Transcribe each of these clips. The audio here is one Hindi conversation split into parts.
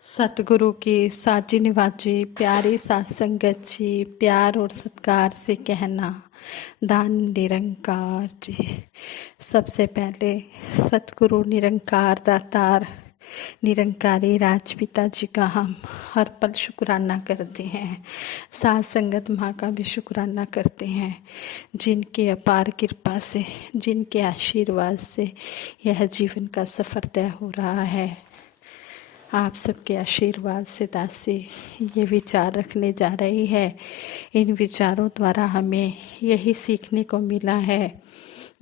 सतगुरु की साजी निवाजी प्यारी सात संगत जी, प्यार और सत्कार से कहना दान निरंकार जी। सबसे पहले सतगुरु निरंकार दातार निरंकारी राजपिता जी का हम हर पल शुक्राना करते हैं। सात संगत माँ का भी शुक्राना करते हैं, जिनकी अपार कृपा से, जिनके आशीर्वाद से यह जीवन का सफर तय हो रहा है। आप सबके आशीर्वाद से दासी ये विचार रखने जा रही है। इन विचारों द्वारा हमें यही सीखने को मिला है,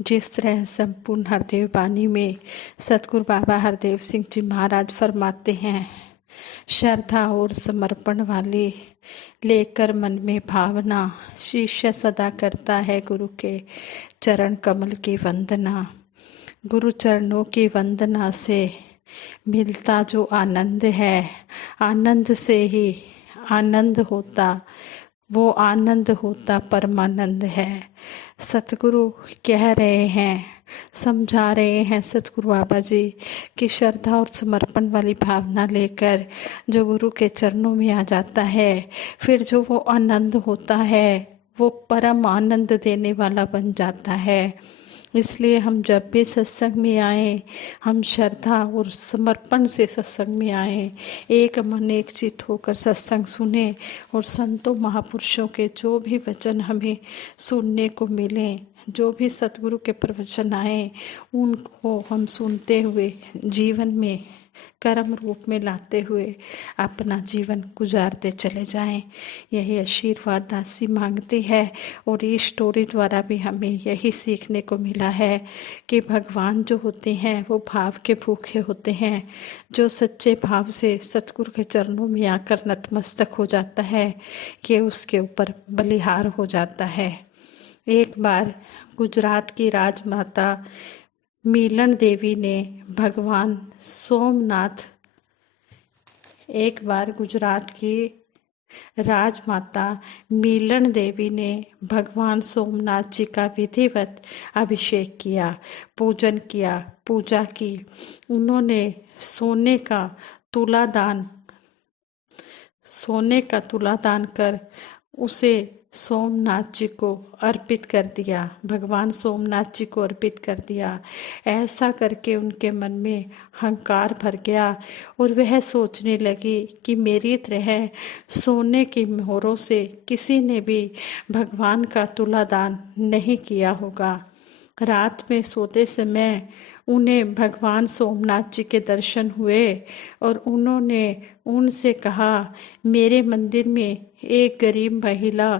जिस तरह संपूर्ण हरदेव बानी में सतगुरु बाबा हरदेव सिंह जी महाराज फरमाते हैं, श्रद्धा और समर्पण वाली लेकर मन में भावना, शिष्य सदा करता है गुरु के चरण कमल की वंदना। गुरु चरणों की वंदना से मिलता जो आनंद है, आनंद से ही आनंद होता, वो आनंद होता परमानंद है। सतगुरु कह रहे हैं, समझा रहे हैं सतगुरु बाबा जी कि श्रद्धा और समर्पण वाली भावना लेकर जो गुरु के चरणों में आ जाता है, फिर जो वो आनंद होता है वो परम आनंद देने वाला बन जाता है। इसलिए हम जब भी सत्संग में आए, हम श्रद्धा और समर्पण से सत्संग में आए, एक मन एक चित होकर सत्संग सुने और संतों महापुरुषों के जो भी वचन हमें सुनने को मिले, जो भी सतगुरु के प्रवचन आए, उनको हम सुनते हुए जीवन में कर्म रूप में लाते हुए अपना जीवन गुजारते चले जाएं। यही आशीर्वाद दासी मांगती है। और इस स्टोरी द्वारा भी हमें यही सीखने को मिला है कि भगवान जो होते हैं वो भाव के भूखे होते हैं। जो सच्चे भाव से सतगुरु के चरणों में आकर नतमस्तक हो जाता है, कि उसके ऊपर बलिहार हो जाता है। एक बार गुजरात की राजमाता मीलन देवी ने भगवान सोमनाथ एक बार गुजरात की राजमाता मीलन देवी ने भगवान सोमनाथ जी का विधिवत अभिषेक किया, पूजन किया, पूजा की। उन्होंने सोने का तुला दान कर उसे सोमनाथ जी को अर्पित कर दिया, भगवान सोमनाथ जी को अर्पित कर दिया। ऐसा करके उनके मन में अहंकार भर गया और वह सोचने लगी कि मेरी तरह सोने की मोहरों से किसी ने भी भगवान का तुला दान नहीं किया होगा। रात में सोते समय उन्हें भगवान सोमनाथ जी के दर्शन हुए और उन्होंने उनसे कहा, मेरे मंदिर में एक गरीब महिला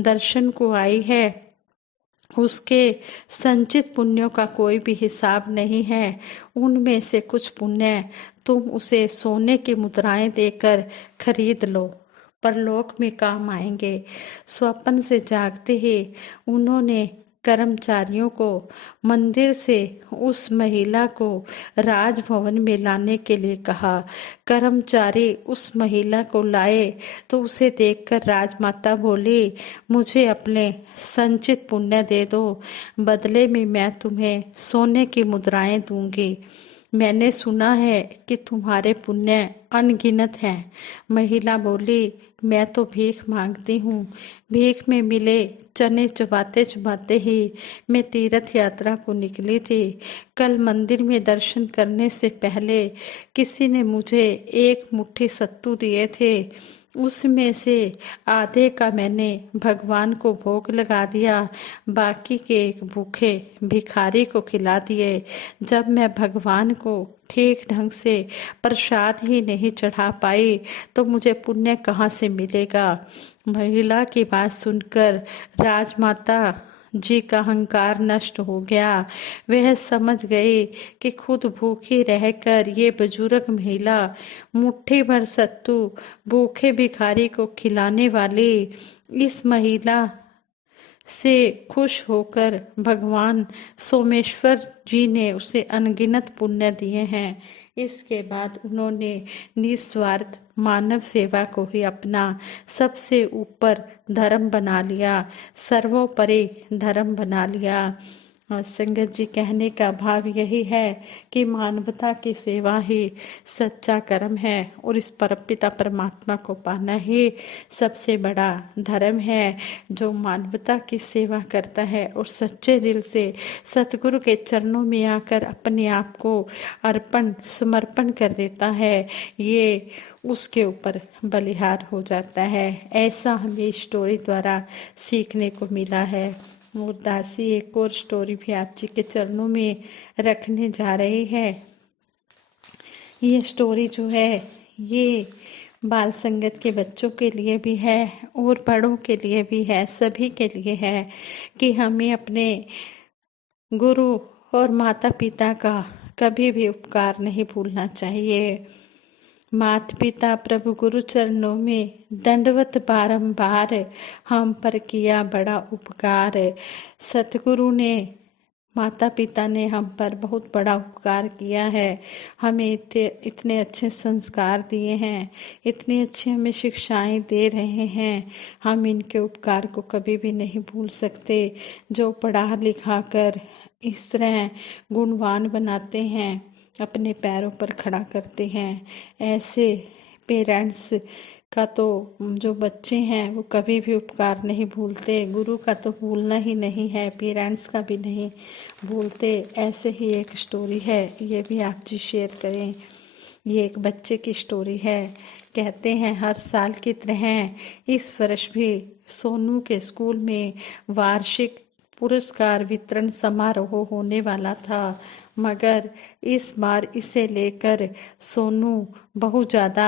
दर्शन को आई है, उसके संचित पुण्यों का कोई भी हिसाब नहीं है। उनमें से कुछ पुण्य तुम उसे सोने की मुद्राएं देकर खरीद लो, परलोक में काम आएंगे। स्वप्न से जागते ही उन्होंने कर्मचारियों को मंदिर से उस महिला को राजभवन में लाने के लिए कहा। कर्मचारी उस महिला को लाए तो उसे देखकर राजमाता बोली, मुझे अपने संचित पुण्य दे दो, बदले में मैं तुम्हें सोने की मुद्राएं दूंगी। मैंने सुना है कि तुम्हारे पुण्य अनगिनत हैं। महिला बोली, मैं तो भीख मांगती हूँ, भीख में मिले चने चबाते चबाते ही मैं तीर्थ यात्रा को निकली थी। कल मंदिर में दर्शन करने से पहले किसी ने मुझे एक मुट्ठी सत्तू दिए थे, उसमें से आधे का मैंने भगवान को भोग लगा दिया, बाकी के एक भूखे भिखारी को खिला दिए। जब मैं भगवान को ठीक ढंग से प्रसाद ही नहीं चढ़ा पाई तो मुझे पुण्य कहाँ से मिलेगा। महिला की बात सुनकर राजमाता जी का अहंकार नष्ट हो गया। वह समझ गई कि खुद भूखी रहकर ये बुजुर्ग महिला मुट्ठी भर सत्तू भूखे भिखारी को खिलाने वाली इस महिला से खुश होकर भगवान सोमेश्वर जी ने उसे अनगिनत पुण्य दिए हैं। इसके बाद उन्होंने निस्वार्थ मानव सेवा को ही अपना सबसे ऊपर धर्म बना लिया, सर्वोपरि धर्म बना लिया। और संगत जी, कहने का भाव यही है कि मानवता की सेवा ही सच्चा कर्म है और इस परमपिता परमात्मा को पाना ही सबसे बड़ा धर्म है। जो मानवता की सेवा करता है और सच्चे दिल से सतगुरु के चरणों में आकर अपने आप को अर्पण समर्पण कर देता है, ये उसके ऊपर बलिहार हो जाता है। ऐसा हमें स्टोरी द्वारा सीखने को मिला है। और दासी एक और स्टोरी भी आप जी के चरणों में रखने जा रही है। ये स्टोरी जो है, ये बाल संगत के बच्चों के लिए भी है और बड़ों के लिए भी है, सभी के लिए है कि हमें अपने गुरु और माता पिता का कभी भी उपकार नहीं भूलना चाहिए। माता पिता प्रभु गुरु चरणों में दंडवत बारंबार, हम पर किया बड़ा उपकार। सतगुरु ने, माता पिता ने हम पर बहुत बड़ा उपकार किया है। हमें इतने अच्छे संस्कार दिए हैं, इतनी अच्छी हमें शिक्षाएं दे रहे हैं। हम इनके उपकार को कभी भी नहीं भूल सकते। जो पढ़ा लिखा कर इस तरह गुणवान बनाते हैं, अपने पैरों पर खड़ा करते हैं, ऐसे पेरेंट्स का तो जो बच्चे हैं वो कभी भी उपकार नहीं भूलते। गुरु का तो भूलना ही नहीं है, पेरेंट्स का भी नहीं भूलते। ऐसे ही एक स्टोरी है, ये भी आप जी शेयर करें। ये एक बच्चे की स्टोरी है। कहते हैं हर साल की तरह इस वर्ष भी सोनू के स्कूल में वार्षिक पुरस्कार वितरण समारोह होने वाला था, मगर इस बार इसे लेकर सोनू बहुत ज़्यादा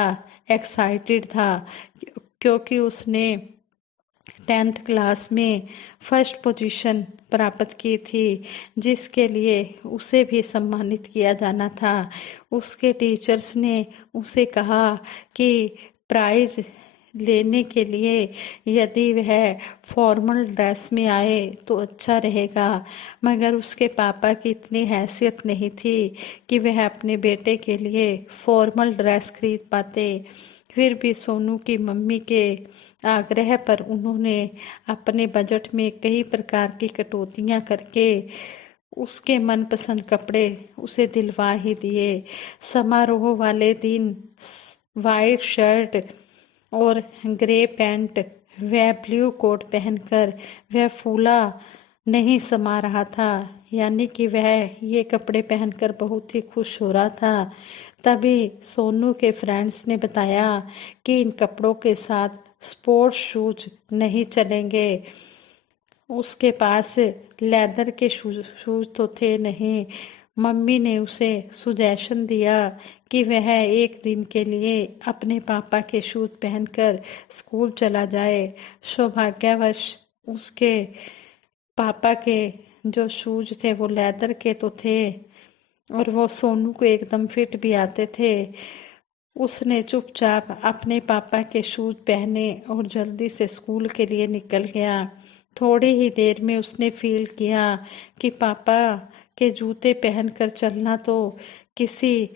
एक्साइटेड था, क्योंकि उसने 10th क्लास में फर्स्ट पोजीशन प्राप्त की थी, जिसके लिए उसे भी सम्मानित किया जाना था। उसके टीचर्स ने उसे कहा कि प्राइज लेने के लिए यदि वह फॉर्मल ड्रेस में आए तो अच्छा रहेगा, मगर उसके पापा की इतनी हैसियत नहीं थी कि वह अपने बेटे के लिए फॉर्मल ड्रेस खरीद पाते। फिर भी सोनू की मम्मी के आग्रह पर उन्होंने अपने बजट में कई प्रकार की कटौतियां करके उसके मनपसंद कपड़े उसे दिलवा ही दिए। समारोह वाले दिन वाइट शर्ट और ग्रे पैंट व ब्लू कोट पहनकर वह फूला नहीं समा रहा था, यानी कि वह ये कपड़े पहनकर बहुत ही खुश हो रहा था। तभी सोनू के फ्रेंड्स ने बताया कि इन कपड़ों के साथ स्पोर्ट्स शूज नहीं चलेंगे। उसके पास लेदर के शूज तो थे नहीं। मम्मी ने उसे सुजेशन दिया कि वह एक दिन के लिए अपने पापा के शूज पहनकर स्कूल चला जाए। सौभाग्यवश उसके पापा के जो शूज थे वो लेदर के तो थे और वो सोनू को एकदम फिट भी आते थे। उसने चुपचाप अपने पापा के शूज पहने और जल्दी से स्कूल के लिए निकल गया। थोड़ी ही देर में उसने फील किया कि पापा के जूते पहनकर चलना तो किसी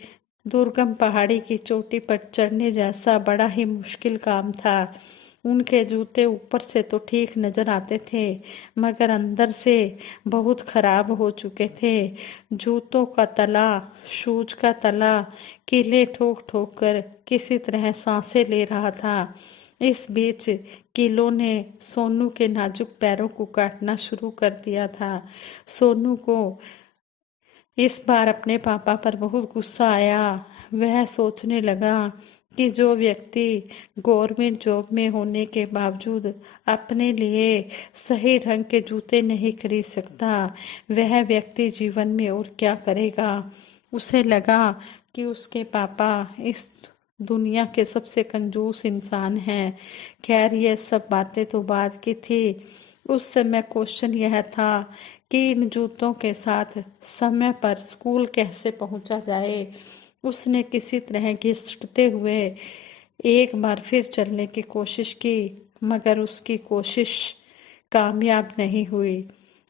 दुर्गम पहाड़ी की चोटी पर चढ़ने जैसा बड़ा ही मुश्किल काम था। उनके जूते ऊपर से तो ठीक नजर आते थे, मगर अंदर से बहुत खराब हो चुके थे। जूतों का तला, शूज का तला कीले ठोक ठोक कर किसी तरह सांसें ले रहा था। इस बीच कीलों ने सोनू के नाजुक पैरों को काटना शुरू कर दिया था। सोनू को इस बार अपने पापा पर बहुत गुस्सा आया। वह सोचने लगा कि जो व्यक्ति गवर्नमेंट जॉब में होने के बावजूद अपने लिए सही ढंग के जूते नहीं खरीद सकता, वह व्यक्ति जीवन में और क्या करेगा। उसे लगा कि उसके पापा इस दुनिया के सबसे कंजूस इंसान हैं। खैर, ये सब बातें तो बाद की थी। उस समय क्वेश्चन यह था कि इन जूतों के साथ समय पर स्कूल कैसे पहुंचा जाए। उसने किसी तरह घिसटते हुए एक बार फिर चलने की कोशिश की, मगर उसकी कोशिश कामयाब नहीं हुई।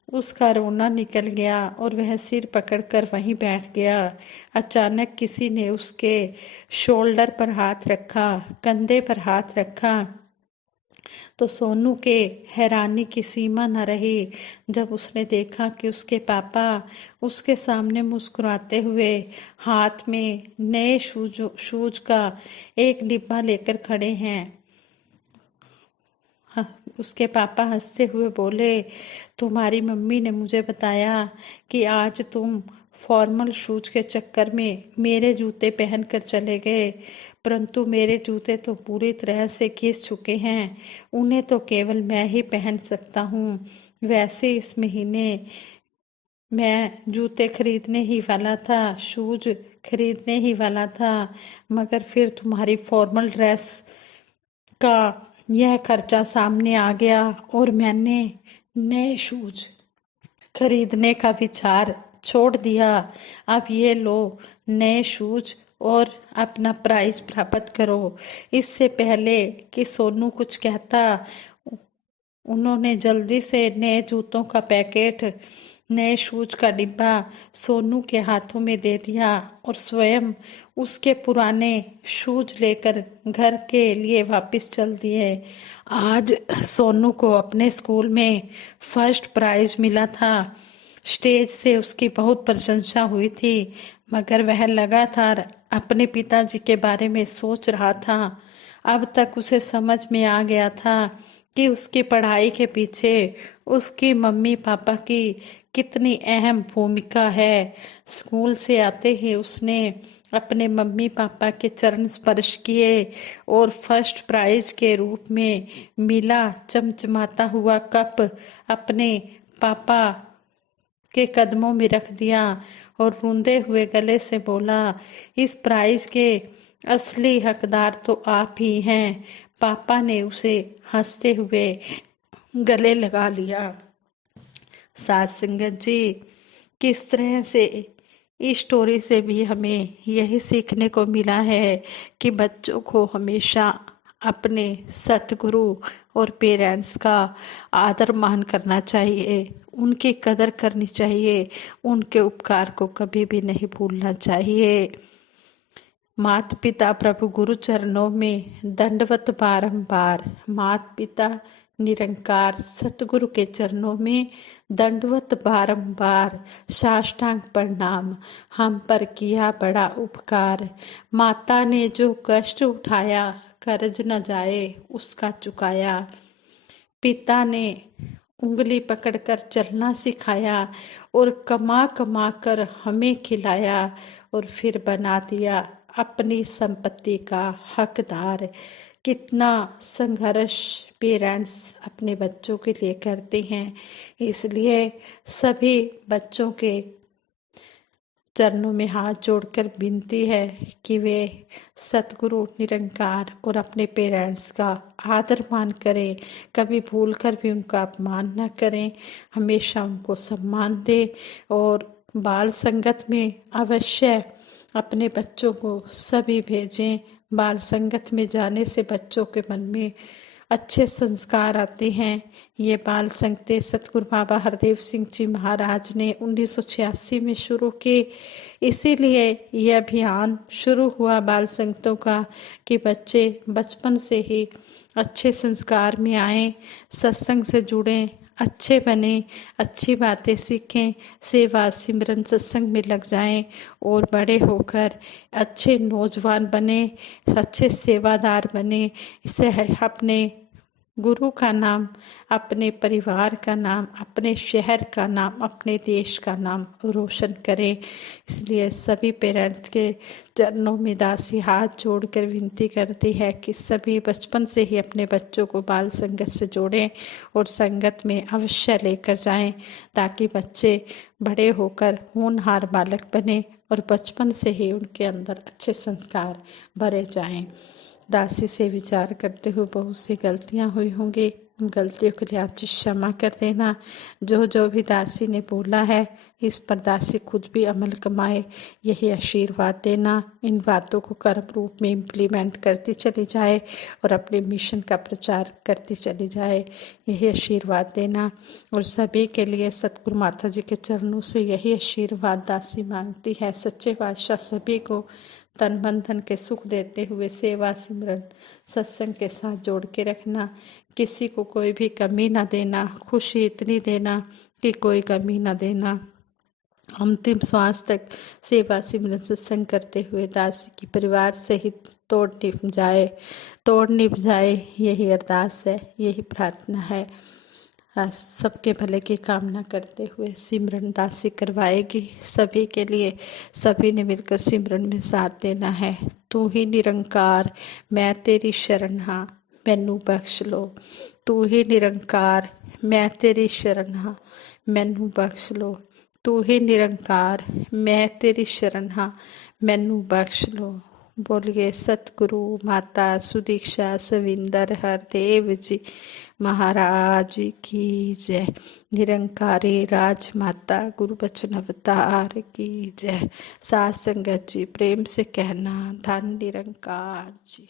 उसका रोना निकल गया और वह सिर पकड़कर वहीं बैठ गया। अचानक किसी ने उसके शोल्डर पर हाथ रखा, कंधे पर हाथ रखा तो सोनू के हैरानी की सीमा न रही जब उसने देखा कि उसके पापा उसके सामने मुस्कुराते हुए हाथ में नए शूज का एक डिब्बा लेकर खड़े हैं। उसके पापा हंसते हुए बोले, तुम्हारी मम्मी ने मुझे बताया कि आज तुम फॉर्मल शूज के चक्कर में मेरे जूते पहनकर चले गए, परंतु मेरे जूते तो पूरी तरह से घिस चुके हैं, उन्हें तो केवल मैं ही पहन सकता हूँ। वैसे इस महीने मैं जूते खरीदने ही वाला था, शूज खरीदने ही वाला था, मगर फिर तुम्हारी फॉर्मल ड्रेस का यह खर्चा सामने आ गया और मैंने नए शूज खरीदने का विचार छोड़ दिया। अब ये लो नए शूज और अपना प्राइज प्राप्त करो। इससे पहले कि सोनू कुछ कहता, उन्होंने जल्दी से नए जूतों का पैकेट, नए शूज का डिब्बा सोनू के हाथों में दे दिया और स्वयं उसके पुराने शूज लेकर घर के लिए वापस चल दिए। आज सोनू को अपने स्कूल में फर्स्ट प्राइज मिला था। स्टेज से उसकी बहुत प्रशंसा हुई थी, मगर वह लगातार अपने पिताजी के बारे में सोच रहा था। अब तक उसे समझ में आ गया था कि उसकी पढ़ाई के पीछे उसकी मम्मी पापा की कितनी अहम भूमिका है। स्कूल से आते ही उसने अपने मम्मी पापा के चरण स्पर्श किए और फर्स्ट प्राइज के रूप में मिला चमचमाता हुआ कप अपने पापा के कदमों में रख दिया और रूंधे हुए गले से बोला, इस प्राइज के असली हकदार तो आप ही हैं। पापा ने उसे हंसते हुए गले लगा लिया। साथ संगत जी, किस तरह से इस स्टोरी से भी हमें यही सीखने को मिला है कि बच्चों को हमेशा अपने सतगुरु और पेरेंट्स का आदर मान करना चाहिए, उनकी कदर करनी चाहिए, उनके उपकार को कभी भी नहीं भूलना चाहिए। माता पिता प्रभु गुरु चरणों में दंडवत बारंबार, माता पिता निरंकार सतगुरु के चरणों में दंडवत बारंबार, साष्टांग प्रणाम, हम पर किया बड़ा उपकार। माता ने जो कष्ट उठाया, कर्ज न जाए उसका चुकाया। पिता ने उंगली पकड़कर चलना सिखाया और कमा कमा कर हमें खिलाया और फिर बना दिया अपनी संपत्ति का हकदार। कितना संघर्ष पेरेंट्स अपने बच्चों के लिए करते हैं, इसलिए सभी बच्चों के चरणों में हाथ जोड़कर विनती है कि वे सतगुरु निरंकार और अपने पेरेंट्स का आदर मान करें, कभी भूल कर भी उनका अपमान न करें, हमेशा उनको सम्मान दें और बाल संगत में अवश्य अपने बच्चों को सभी भेजें। बाल संगत में जाने से बच्चों के मन में अच्छे संस्कार आते हैं। ये बाल संगतें सतगुरु बाबा हरदेव सिंह जी महाराज ने 1986 में शुरू की। इसीलिए ये अभियान शुरू हुआ बाल संगतों का कि बच्चे बचपन से ही अच्छे संस्कार में आए, सत्संग से जुड़ें, अच्छे बने, अच्छी बातें सीखें, सेवा सिमरन सत्संग में लग जाएं और बड़े होकर अच्छे नौजवान बने, अच्छे सेवादार बने। इसे अपने गुरु का नाम, अपने परिवार का नाम, अपने शहर का नाम, अपने देश का नाम रोशन करें। इसलिए सभी पेरेंट्स के चरणों में दासी हाथ जोड़कर विनती करती है कि सभी बचपन से ही अपने बच्चों को बाल संगत से जोड़ें और संगत में अवश्य लेकर जाएं, ताकि बच्चे बड़े होकर होनहार बालक बने और बचपन से ही उनके अंदर अच्छे संस्कार भरे जाएं। दासी से विचार करते हुए बहुत सी गलतियां हुई होंगी, उन गलतियों के लिए आप जी क्षमा कर देना। जो जो भी दासी ने बोला है इस पर दासी खुद भी अमल कमाए, यही आशीर्वाद देना। इन बातों को कर्म रूप में इम्प्लीमेंट करती चली जाए और अपने मिशन का प्रचार करती चली जाए, यही आशीर्वाद देना। और सभी के लिए सतगुरु माता जी के चरणों से यही आशीर्वाद दासी मांगती है। सच्चे बादशाह सभी को तन मन धन के सुख देते हुए सेवा सिमरन सत्संग के साथ जोड़ के रखना। किसी को कोई भी कमी ना देना, खुशी इतनी देना कि कोई कमी ना देना। अंतिम श्वास तक सेवा सिमरन सत्संग करते हुए दासी की परिवार सहित तोड़ निभ जाए, यही अरदास है, यही प्रार्थना है। सबके भले की कामना करते हुए सिमरन दासी करवाएगी सभी के लिए। सभी ने मिलकर सिमरन में साथ देना है। तू ही निरंकार, मैं तेरी शरण हाँ, मैनू बख्श लो। तू ही निरंकार, मैं तेरी शरण हाँ, मैनू बख्श लो। तू ही निरंकार, मैं तेरी शरण हाँ, मैनू बख्श लो। बोलिए सतगुरु माता सुदीक्षा सविंदर हरदेव जी महाराज की जय। निरंकारी राजमाता गुरु बचन अवतार की जय। साथ संगत जी प्रेम से कहना धन निरंकार जी।